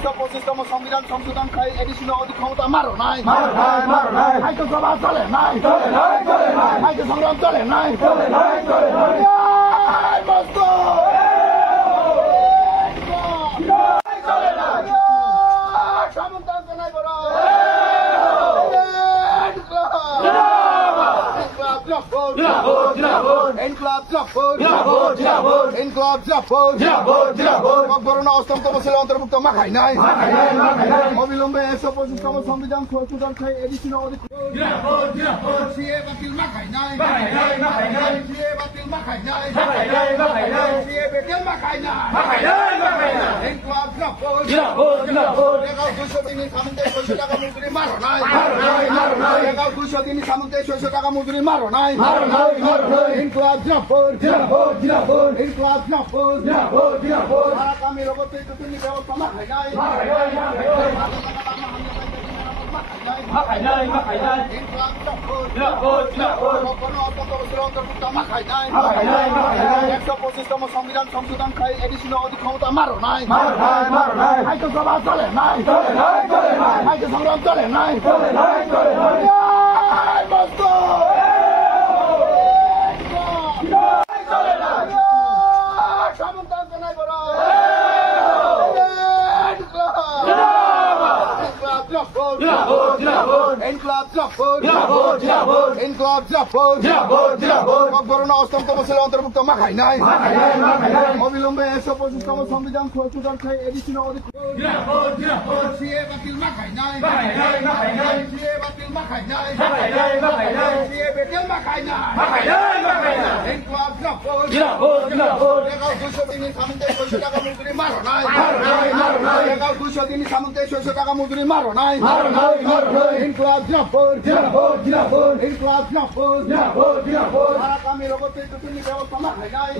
125তম সংবিধান সংশোধন খাই এডিশনাল অধিক ক্ষমতা মারো নাই আইতো সভা চলে নাই আইতো সংগ্রাম চলে নাই অষ্টমতম ছেলে অন্তর্ভুক্ত মাখাই নাই অবিলম্বে 125তম সংবিধান সংশোধন খাই এডিশনাল অধিক সিএ বাতিল মাখাই নাই সিএ বাতিল মাখাই নাই সিএ বেটেল মাখাই নাই ইনকলাব জিন্দাবাদ 200 দিনের সামন্তে 600 টাকা মজুরি মারো নাই 200 দিনের সামন্তে 600 টাকা মজুরি মারো নাই ইনকলাব জিন্দাবাদ ইনকলাব জিন্দাবাদ আগামী রগতে তুমি ব্যবস্থা মাখাই নাই অন্তর্ভুক্ত সংবিধান সংশোধন খাই এডিশনাল অধিক ক্ষমতা মারো নাই আইতো সভা চলে নাই আইতো সংগ্রাম চলে নাই অষ্টমতম ছেলে অন্তর্ভুক্ত মাখাই নাই অবিলম্বে 125তম সংবিধান সংশোধন খাই এডিশনাল অধিক সিএ বাতিল মাখাই নাই সিএ বাতিল মাখাই নাই সিএ বেটেল মাখাই নাই ইনকলাব জিন্দাবাদ 200 দিনের সামন্তে 600 টাকা মজুরি মারো নাই 200 দিনের সামন্তে 600 টাকা মজুরি মারো নাই ইনকলাব জিন্দাবাদ ইনকলাব জিন্দাবাদ আগামী রগতে তুমি ব্যবস্থা মাখাই নাই